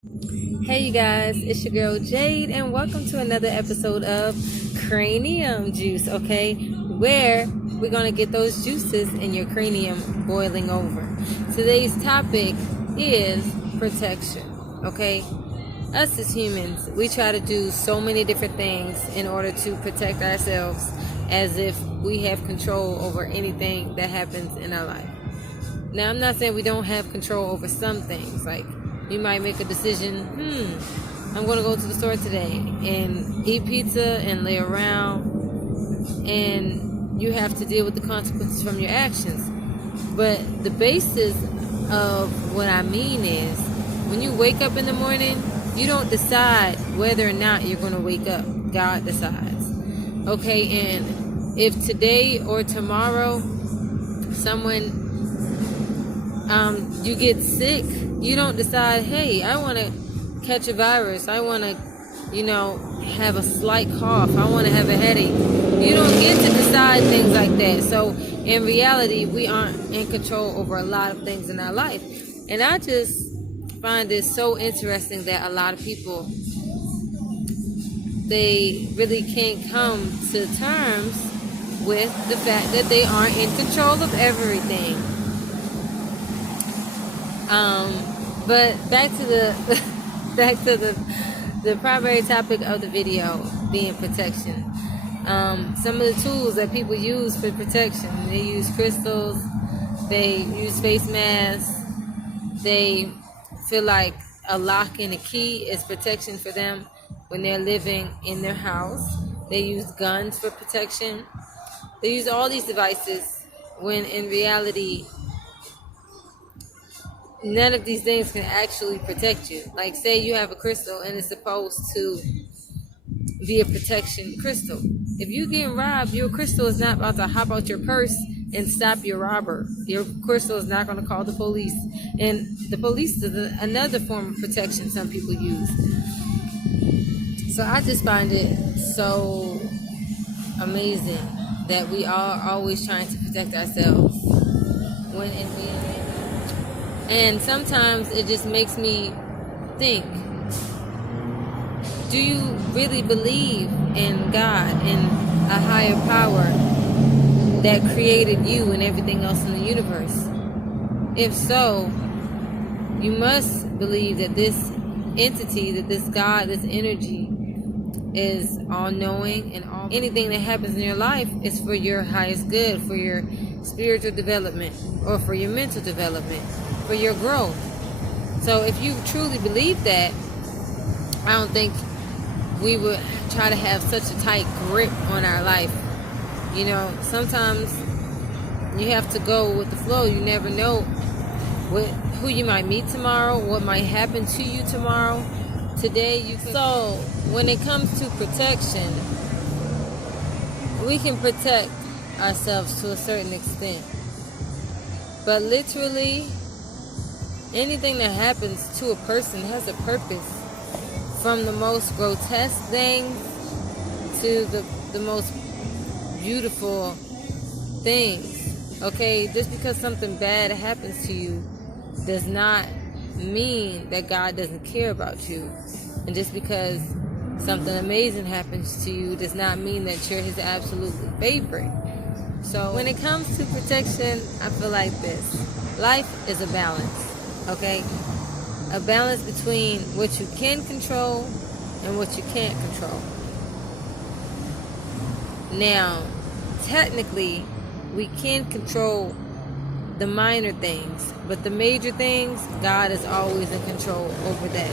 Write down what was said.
Hey you guys, it's your girl Jade and welcome to another episode of Cranium Juice, okay? Where we're going to get those juices in your cranium boiling over. Today's topic is protection, okay? Us as humans, we try to do so many different things in order to protect ourselves as if we have control over anything that happens in our life. Now, I'm not saying we don't have control over some things, like you might make a decision, I'm going to go to the store today and eat pizza and lay around, and you have to deal with the consequences from your actions. But the basis of what I mean is, when you wake up in the morning, you don't decide whether or not you're going to wake up. God decides. Okay, and if today or tomorrow someone you get sick, you don't decide, hey, I want to catch a virus, I want to, have a slight cough, I want to have a headache. You don't get to decide things like that. So in reality, we aren't in control over a lot of things in our life. And I just find it so interesting that a lot of people, they really can't come to terms with the fact that they aren't in control of everything. But back to the primary topic of the video, being protection. Some of the tools that people use for protection, they use crystals, they use face masks, they feel like a lock and a key is protection for them when they're living in their house. They use guns for protection. They use all these devices when in reality, none of these things can actually protect you. Like, say you have a crystal and it's supposed to be a protection crystal. If you get robbed, your crystal is not about to hop out your purse and stop your robber. Your crystal is not going to call the police. And the police is another form of protection some people use. So I just find it so amazing that we are always trying to protect ourselves when in reality. And sometimes it just makes me think, do you really believe in God, in a higher power that created you and everything else in the universe? If so, you must believe that this entity, that this God, this energy is all-knowing, and anything that happens in your life is for your highest good, for your spiritual development, or for your mental development, for your growth. So if you truly believe that, I don't think we would try to have such a tight grip on our life. Sometimes you have to go with the flow. You never know who you might meet tomorrow, what might happen to you tomorrow. Today you can. So when it comes to protection, we can protect ourselves to a certain extent. But literally, anything that happens to a person has a purpose. From the most grotesque things to the most beautiful things. Okay, just because something bad happens to you does not mean that God doesn't care about you. And just because something amazing happens to you does not mean that you're his absolute favorite. So when it comes to protection, I feel like this. Life is a balance, okay? A balance between what you can control and what you can't control. Now, technically, we can control the minor things, but the major things, God is always in control over that.